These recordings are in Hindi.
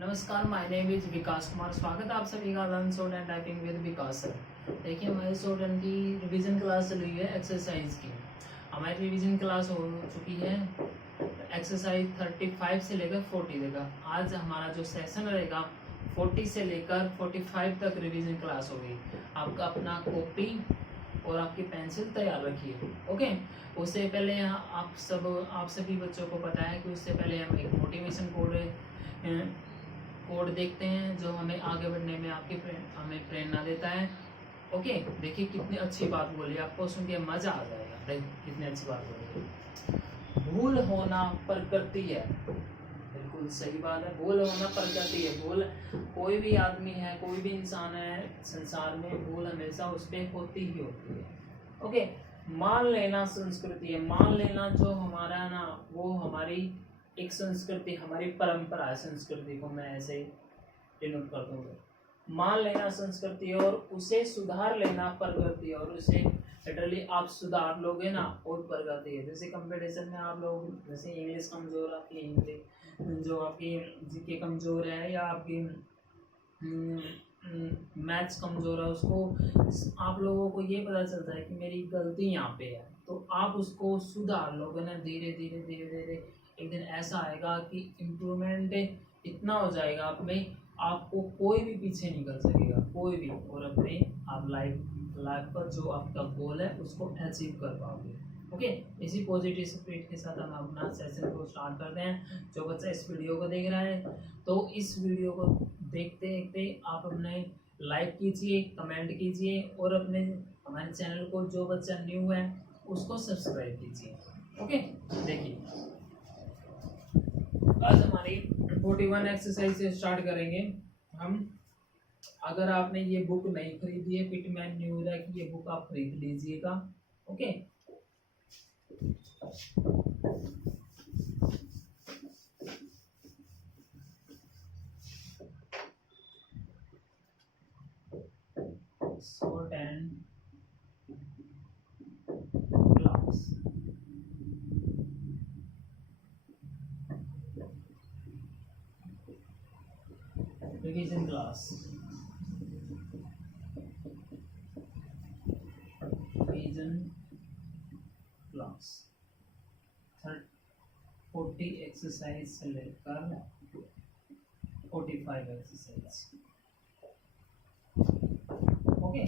नमस्कार, माय नेम इज विकास कुमार। स्वागत है आप सभी का learn short and typing with Vikas sir. देखिए, हमारी शॉर्ट एंड की रिवीजन क्लास चल रही है एक्सरसाइज की। हमारी रिवीजन क्लास हो चुकी है एक्सरसाइज 35 से लेकर 40 तक। आज हमारा जो सेशन रहेगा 40 से लेकर 45 तक रिवीजन क्लास होगी। आपका अपना कॉपी और आपकी पेंसिल तैयार रखिए। ओके, उससे पहले आप सभी बच्चों को पता है कि उससे पहले हम एक मोटिवेशन कोड देखते हैं जो हमें आगे बढ़ने में हमें प्रेरणा देता है। ओके, देखिए कितनी अच्छी बात बोली, आपको सुन के मजा आ जाएगा। कितनी अच्छी बात बोली। भूल होना प्रकृति है। बिल्कुल सही बात है, भूल होना प्रकृति है। भूल कोई भी आदमी है, कोई भी इंसान है संसार में, भूल हमेशा उस पर होती ही होती है। ओके, मान लेना संस्कृति है। मान लेना जो हमारा ना, वो हमारी एक संस्कृति, हमारी परंपरा है। संस्कृति को मैं ऐसे ही डिनोट कर दूंगा। मान लेना संस्कृति है और उसे सुधार लेना प्रगति है। और उसे लिटरली आप सुधार लोगे ना और प्रगति है। जैसे कंपटीशन में आप लोग, जैसे इंग्लिश कमजोर, आपकी इंग्लिश जो आपकी जीके कमजोर है, या आपकी मैथ्स कमजोर है, उसको आप लोगों को ये पता चलता है कि मेरी गलती यहाँ पे है, तो आप उसको सुधार लोगे ना। धीरे धीरे धीरे धीरे एक दिन ऐसा आएगा कि इम्प्रूवमेंट इतना हो जाएगा आप में, आपको कोई भी पीछे नहीं कर सकेगा, कोई भी। और अपने आप लाइफ पर जो आपका गोल है उसको अचीव कर पाओगे। ओके, इसी पॉजिटिव स्पिरिट के साथ हम अपना सेशन को स्टार्ट करते हैं। जो बच्चा इस वीडियो को देख रहा है, तो इस वीडियो को देखते देखते आप अपने लाइक कीजिए, कमेंट कीजिए, और अपने हमारे चैनल को, जो बच्चा न्यू है उसको सब्सक्राइब कीजिए। ओके, देखिए आज हमारी 41 एक्सरसाइज से स्टार्ट करेंगे हम। अगर आपने ये बुक नहीं खरीदी है, पिटमैन न्यू रैक, ये बुक आप खरीद लीजिएगा। Okay, short and class revision class, revision class 40 exercise से लेकर 45 एक्सरसाइज। ओके,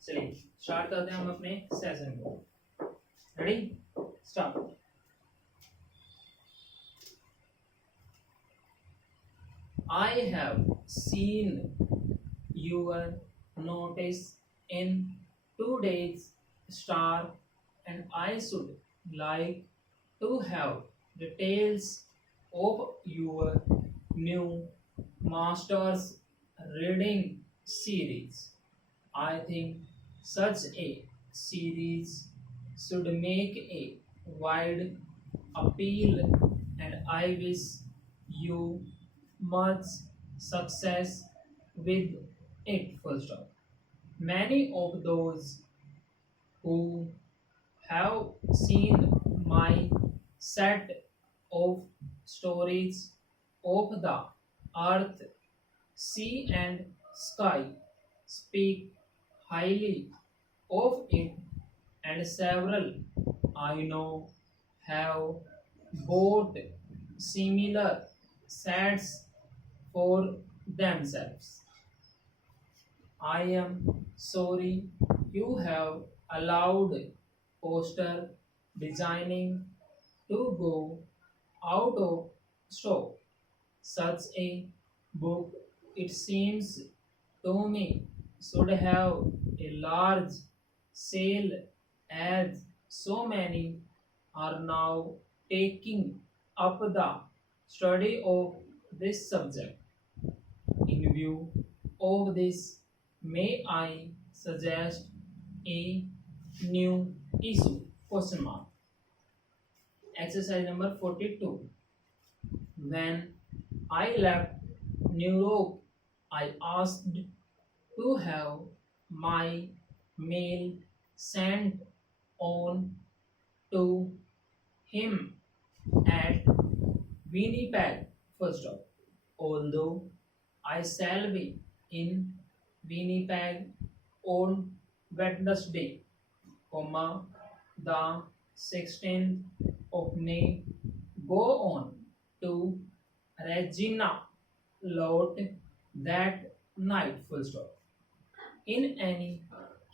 चलिए स्टार्ट करते हैं हम अपने सेशन को। Ready, start. I have seen your notice in today's star, and I should like to have details of your new master's reading series. I think such a series should make a wide appeal, and I wish you much success with it. Full stop. Many of those who have seen my set of stories of the earth, sea, and sky speak highly of it, and several I know have bought similar sets for themselves. I am sorry you have allowed poster designing to go out of stock. Such a book, it seems to me, should have a large sale, as so many are now taking up the study of this subject. In view of this, may I suggest a new issue? Question mark. Exercise number 42. When I left New York, I asked to have my mail sent on to him at Winnipeg. First stop. although I shall be in Winnipeg on Wednesday, comma, the 16th of May, go on to Regina Lot that night, full stop. In any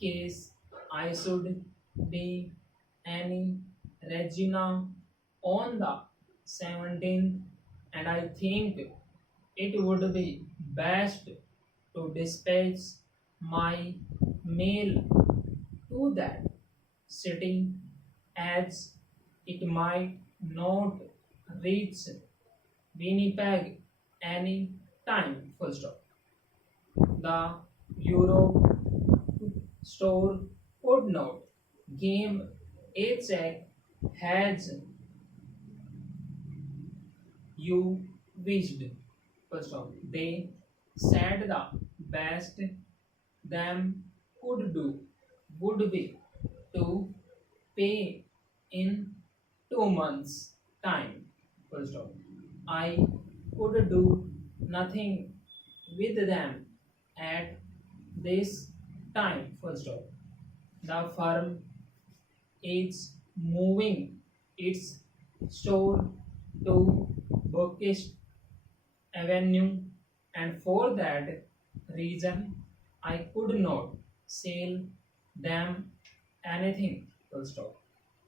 case, I should be any Regina on the 17th, and I think it would be best to dispatch my mail to that city as it might not reach Winnipeg any time, full stop. The Euro store footnote game a check has you wished. First of all, they said the best them could do would be to pay in 2 months' time. First of all, I could do nothing with them at this time. First of all, the firm is moving its store to Buckist Avenue, and for that reason, I could not sell them anything. Full stop.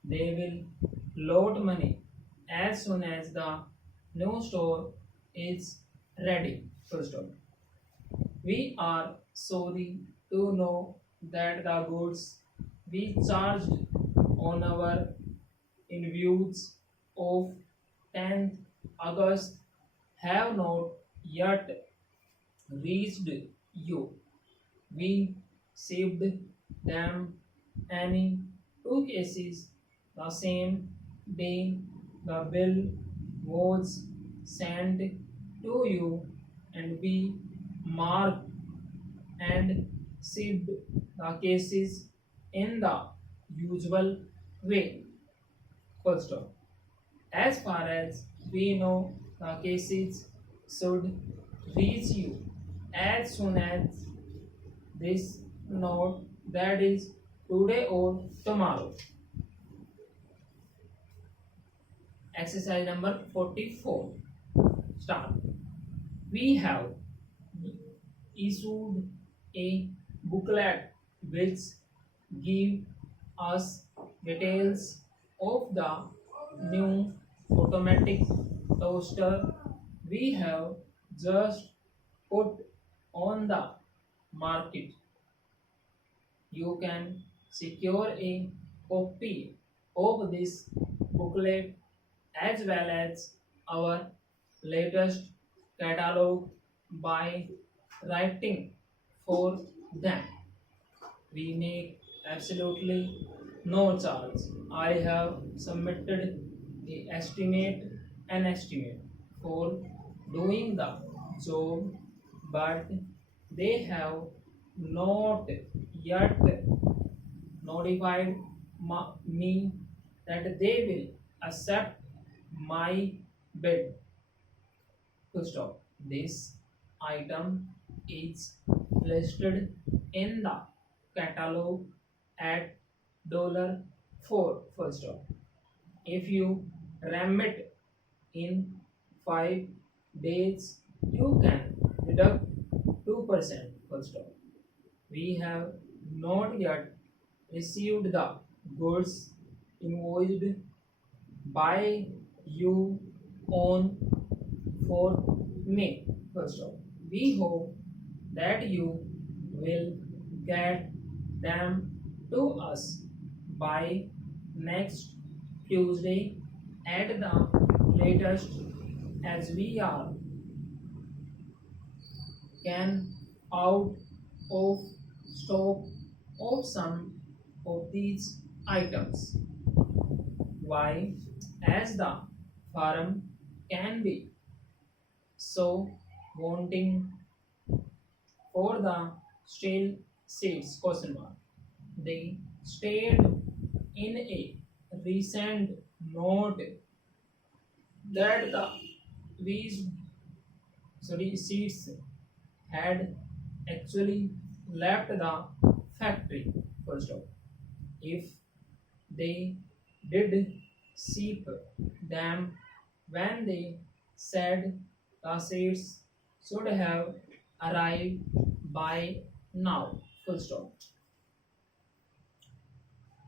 They will load money as soon as the new store is ready. Full stop. We are sorry to know that the goods we charged on our invoice of 10th August have not yet reached you. We shipped them any two cases the same day the bill was sent to you, and we marked and shipped the cases in the usual way. Full stop. As far as we know, the cases should reach you as soon as this note, that is today or tomorrow. Exercise number 44. Start. We have issued a booklet which give us details of the new automatic toaster we have just put on the market. You can secure a copy of this booklet as well as our latest catalog by writing for them. We make absolutely no charge. I have submitted an estimate for doing the job, but they have not yet notified me that they will accept my bid. To stop. This item is listed in the catalog at $4, full stop. If you remit in 5 days, you can deduct 2%, full stop. We have not yet received the goods invoiced by you on 4th May, full stop. We hope that you will get them to us by next Tuesday at the latest, as we are can out of stock of some of these items. Why? As the firm can be so wanting for the stale seeds, question mark. They stated in a recent note that the wheat sorry, seats had actually left the factory. Full stop. If they did sheep them when they said the seats should have arrived by now. Full stop.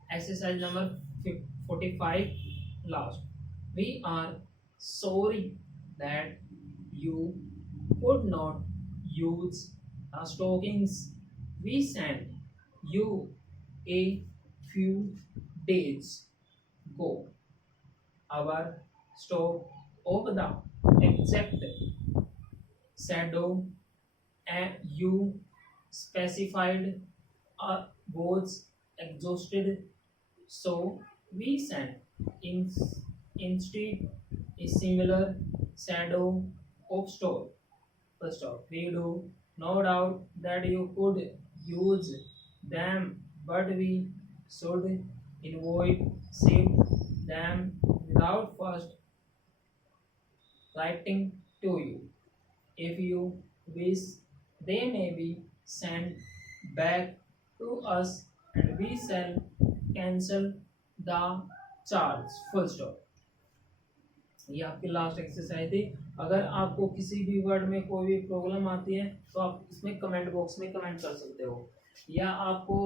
Exercise number 45 last. We are sorry that you could not use the stockings we sent you a few days ago. Our stock of the exact shadow and you specified was exhausted, so we sent in, instead a similar shadow of store. First off, we do no doubt that you could use them, but we should avoid ship them without first writing to you. If you wish, they may be sent back to us and we shall cancel the charge. Full stop. ये आपकी लास्ट एक्सरसाइज थी। अगर आपको किसी भी वर्ड में कोई भी प्रॉब्लम आती है तो आप इसमें कमेंट बॉक्स में कमेंट कर सकते हो, या आपको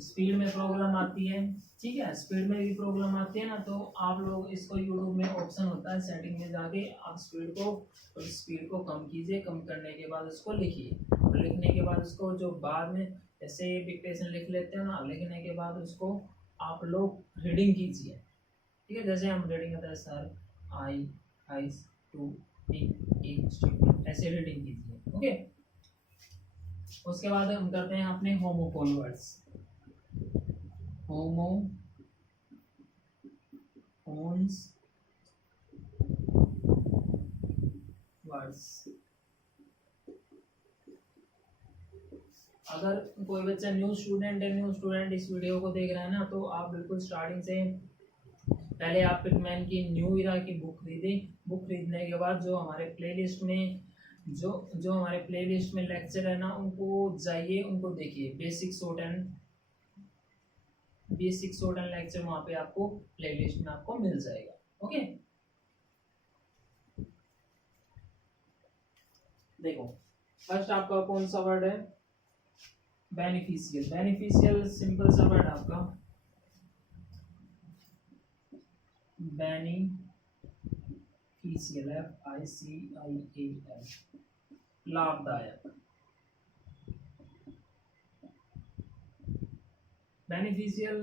स्पीड में प्रॉब्लम आती है, ठीक है, स्पीड में भी प्रॉब्लम आती है ना, तो आप लोग इसको यूट्यूब में ऑप्शन होता है सेटिंग में जाके आप स्पीड को कम कीजिए, कम करने के बाद उसको लिखिए, और लिखने के बाद उसको जो बाद में जैसे डिक्टेशन लिख लेते हैं ना, लिखने के बाद उसको आप लोग रीडिंग कीजिए, ठीक है, जैसे हम रीडिंग करते हैं सर आई आइस टू ऐसे रीडिंग कीजिए, ओके। उसके बाद हम करते हैं अपने होमोफोन वर्ड्स। Homophones words. अगर कोई बच्चा न्यू स्टूडेंट इस वीडियो को देख रहा है ना, तो आप बिल्कुल स्टार्टिंग से पहले आप पिटमैन की न्यू इरा की बुक खरीदें। बुक खरीदने के बाद जो हमारे प्लेलिस्ट में हमारे प्लेलिस्ट में लेक्चर है ना, उनको जाइए, उनको देखिए। बेसिक शॉर्ट एंड लेक्चर वहाँ पे आपको प्लेलिस्ट में आपको मिल जाएगा, ओके। देखो फर्स्ट आपका कौन सा वर्ड है? बेनिफिशियल सिंपल सा वर्ड आपका बेनिफिशियल, FICIAL, लाभदायक। बेनिफिशियल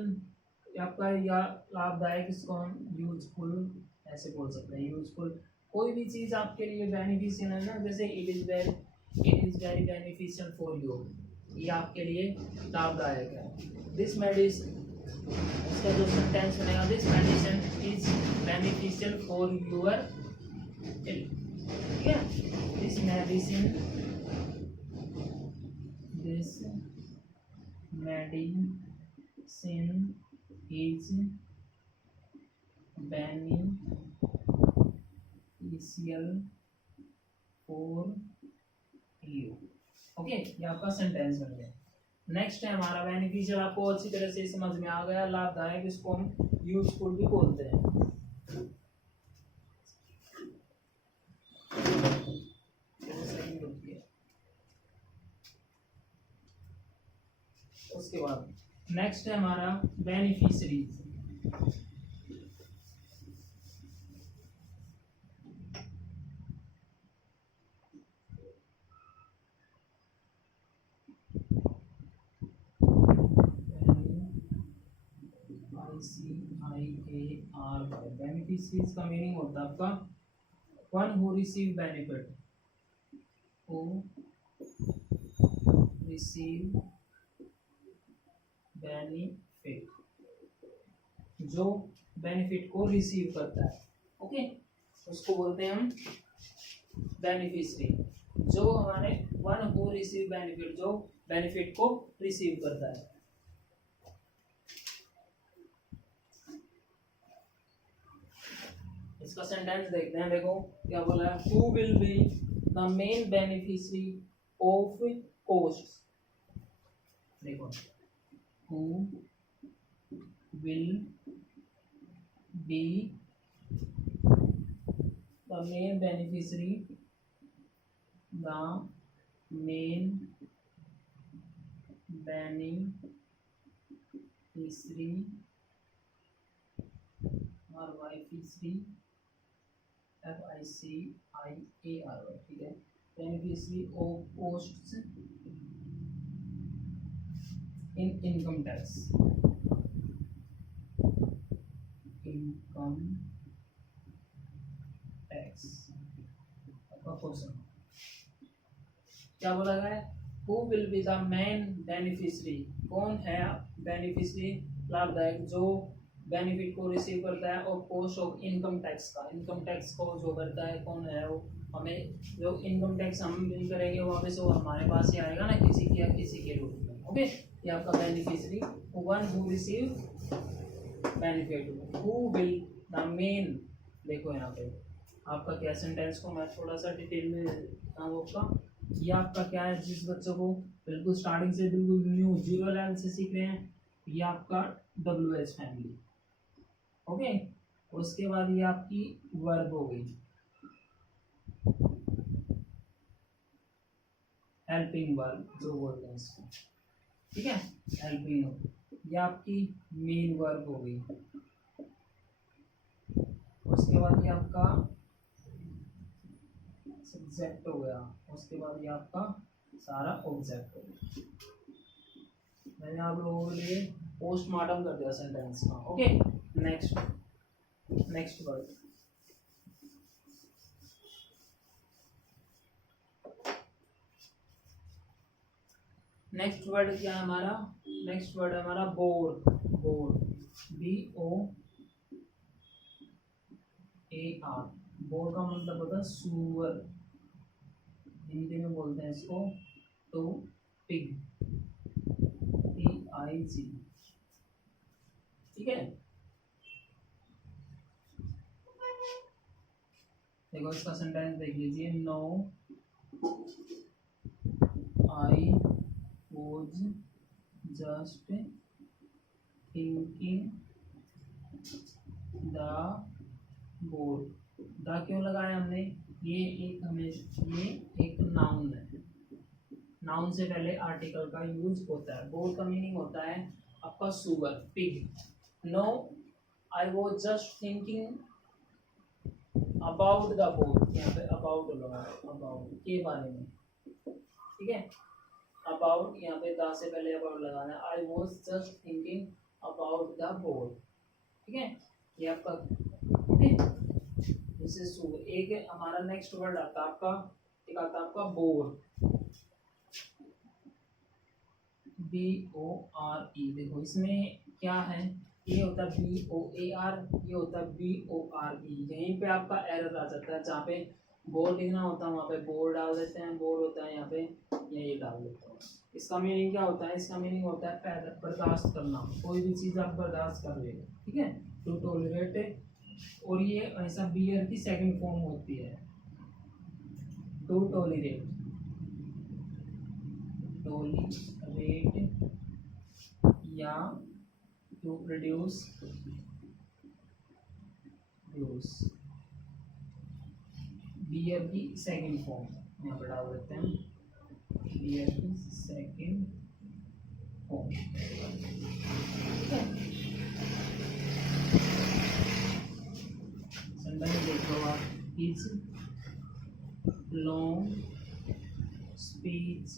आपका या लाभदायक, इसको हम यूजफुल ऐसे बोल सकते हैं। यूजफुल कोई भी चीज आपके लिए बेनिफिशियल है ना, जैसे it is very beneficial for you, ये आपके लिए लाभदायक है। दिस मेडिसिन, इसका जो सेंटेंस बनेगा, this medicine is beneficial for your health, ठीक है। This medicine is beneficial for you, okay. ये आपका सेंटेंस बन गया। नेक्स्ट है हमारा बेनिफिशियल, आपको अच्छी तरह से समझ में आ गया। लाभदायक, इसको हम यूजफुल भी बोलते हैं। उसके बाद नेक्स्ट है हमारा बेनिफिशरीज। बेनिफिशरीज का मीनिंग होता है आपका वन हु रिसीव बेनिफिट, जो बेनिफिट को रिसीव करता है, ओके, उसको बोलते हैं हम बेनिफिशरी। जो हमारे वन हु रिसीव बेनिफिट, जो बेनिफिट को रिसीव करता है। इसका सेंटेंस देखते हैं। देखो क्या बोला है, who will be the main beneficiary of post, देखो who will be the main beneficiary, the main beneficiary और बेनिफिशियरी FICIARY, ठीक है, beneficiary of posts in income tax, income tax का क्वेश्चन क्या बोला गया है, who will be the main beneficiary, कौन है बेनिफिशियरी लाभदायक जो बेनिफिट को रिसीव करता है, और पोस्ट ऑफ इनकम टैक्स का, इनकम टैक्स को जो भरता है कौन है वो, हमें जो इनकम टैक्स हम बिल करेंगे वापस वो हमारे पास ही आएगा ना, किसी के या किसी के रूप में। ओके, ये आपका beneficiary, one who receive benefit, who will the main, देखो यहाँ पे आपका क्या सेंटेंस को मैं थोड़ा सा डिटेल में बताऊँ आपका, ये आपका क्या है, जिस बच्चों को बिल्कुल स्टार्टिंग से बिल्कुल न्यू जीरो लेवल से सीख रहे हैं, ये आपका WH फैमिली। ओके, उसके बाद ये आपकी वर्ब हो गई, हेल्पिंग वर्ब जो बोलते हैं इसको, ठीक है, हेल्पिंग, ये आपकी मेन वर्ब हो गई। उसके बाद ये आपका सब्जेक्ट हो गया, उसके बाद ये आपका सारा ऑब्जेक्ट हो गया। मैंने आप लोगों के लिए पोस्टमार्टम कर दिया सेंटेंस का। Okay, next word, next word क्या है हमारा, नेक्स्ट वर्ड है हमारा बोर, बोर, BOAR, बोर का मतलब होता है सुअर, हिंदी में बोलते हैं इसको तो पिग, PIG, ठीक है। देखो इसका सेंटेंस देख लीजिए, no I was just thinking the bore, the क्यों लगाया हमने, ये एक नाउन है, नाउन से पहले आर्टिकल का यूज होता है। बोर का मीनिंग होता है आपका सुअर, pig. No I was just thinking about the bore, यहाँ पे अबाउट लगा, अबाउट के बारे में, ठीक है, अबाउट यहाँ पे द से पहले अबाउट लगाना है, आई was just thinking about the bore, ठीक है, ये आपका, ठीक है, जैसे सुअर। एक हमारा नेक्स्ट वर्ड आता है आपका, एक आता है आपका बोर, BORE, देखो इसमें क्या है, ये होता है BOAR, ये होता है BORE, यहीं पे आपका एरर आ जाता है, जहाँ पे बोर लिखना होता है वहाँ पे बोर डाल देते हैं, बोर होता है यहाँ पे ये डाल देते हैं। इसका मीनिंग क्या होता है, इसका मीनिंग होता है बर्दाश्त करना, कोई भी चीज़ आप बर्दाश्त कर लेंगे, ठीक है, टू टॉलरेट, और ये ऐसा बियर की सेकंड फॉर्म होती है, टू टॉलरेट, या टू प्रोड्यूस, बियर की सेकंड फॉर्म यहाँ पर डाल देते हैं, बियर की सेकंड फॉर्म, सेंटेंस देखो आप, his long speech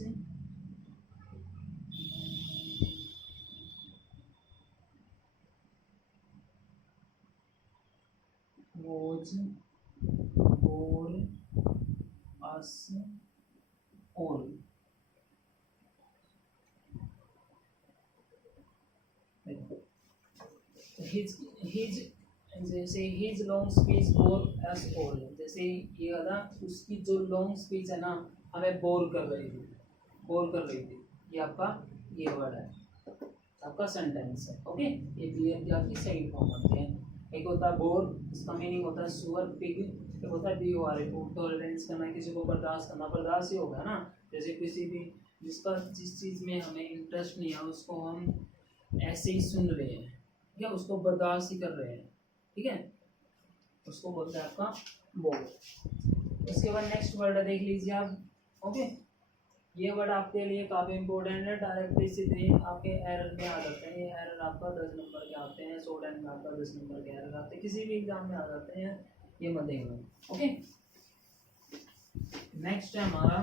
was bore us all, his जैसे his long speech bore S all, जैसे ये था उसकी जो लॉन्ग स्पीच है ना हमें बोर कर रही थी, ये आपका ये वर्ड है, आपका सेंटेंस है। ओके, ये बियर की आपकी सेकंड फॉर्म होती है। एक होता है बोर, इसका मीनिंग होता है सुअर, पिग। एक होता है BOR, फूड टॉलरेंस करना, किसी को बर्दाश्त करना। बर्दाश्त ही होगा ना, जैसे किसी भी जिस चीज़ में हमें इंटरेस्ट नहीं है उसको हम ऐसे ही सुन रहे हैं, ठीक है, उसको बर्दाश्त ही कर रहे हैं, ठीक है, उसको बोलते हैं आपका बोर। उसके बाद नेक्स्ट वर्ड देख लीजिए आप। ओके, ये वर्ड आपके लिए काफ़ी इंपॉर्टेंट है, डायरेक्टली सीधे आपके एरर में आ जाते हैं। ये एरर आपका 10 नंबर के आते हैं, 100 में आपका 10 नंबर के एरर आते हैं, किसी भी एग्जाम में आ जाते हैं, ये मत देखना। ओके, नेक्स्ट है हमारा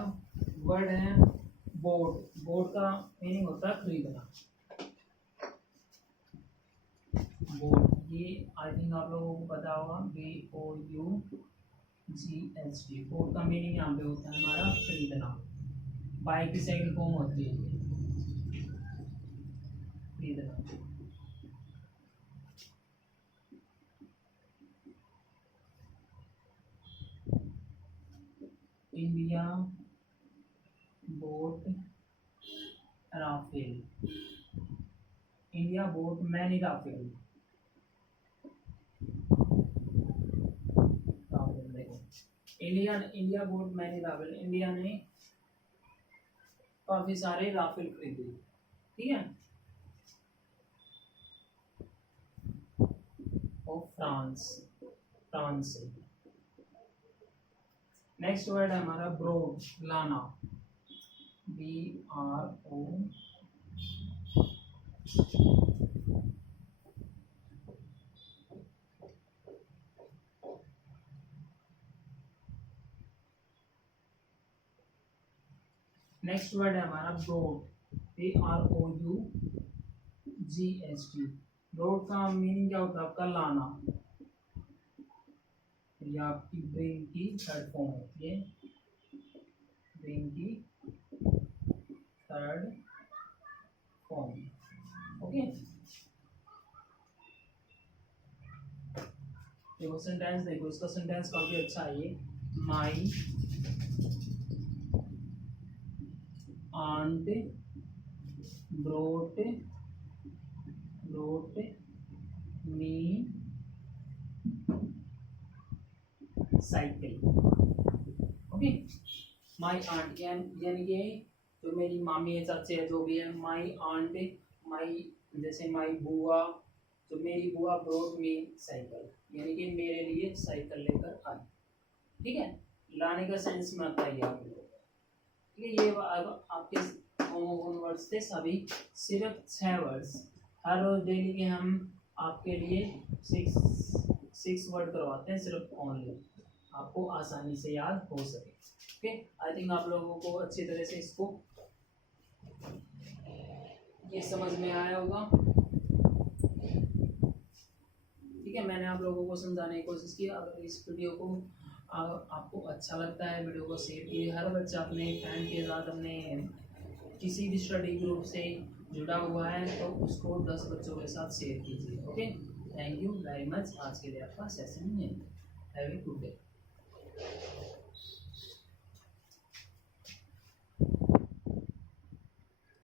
वर्ड है बोर्ड। बोर्ड का मीनिंग होता है खरीदना। बोर्ड, ये आई थिंक आप लोगों को पता होगा, BOUGHT। बोर्ड का मीनिंग यहाँ पे होता है हमारा खरीदना। बाय की सेकंड फॉर्म होती है खरीदना। India bought Rafale. India bought many Rafale. देखो, India bought many Rafale, India ने काफी सारे राफेल खरीदे, ठीक है। और फ्रांस से। नेक्स्ट वर्ड है हमारा ब्रोड, लाना। BRO। नेक्स्ट वर्ड है हमारा ब्रोड, BROUGHT। ब्रोड का मीनिंग क्या होता है आपका लाना। ये आपकी ब्रेन की थर्ड फॉर्म होती है, ब्रेन की थर्ड फॉर्म। ओके, देखो सेंटेंस, देखो इसका सेंटेंस काफी अच्छा है ये। My aunt brought me cycle. Okay, my aunt यानी कि जो मेरी मामी है, चाचे है, जो भी है, माई आंट, माई जैसे माई बुआ, जो मेरी बुआ ब्रोट मी साइकिल, यानी कि मेरे लिए साइकिल लेकर आई, ठीक है। लाने का सेंस में आता है आप लोग, ठीक है। ये आपके होमोफोन वर्ड्स थे सभी, सिर्फ 6 वर्ड्स। हर रोज डेली के हम आपके लिए 6 वर्ड करवाते हैं, सिर्फ ओनली, आपको आसानी से याद हो सके। ओके, आई थिंक आप लोगों को अच्छी तरह से इसको ये समझ में आया होगा, ठीक है। मैंने आप लोगों को समझाने की कोशिश की। अगर इस वीडियो को आपको अच्छा लगता है, वीडियो को शेयर कीजिए। हर बच्चा अपने फ्रेंड के साथ, अपने किसी भी स्टडी ग्रुप से जुड़ा हुआ है तो उसको 10 बच्चों के साथ शेयर कीजिए। Okay, thank you very much. आज के लिए आपका सेशन है, हैव ए गुड डे।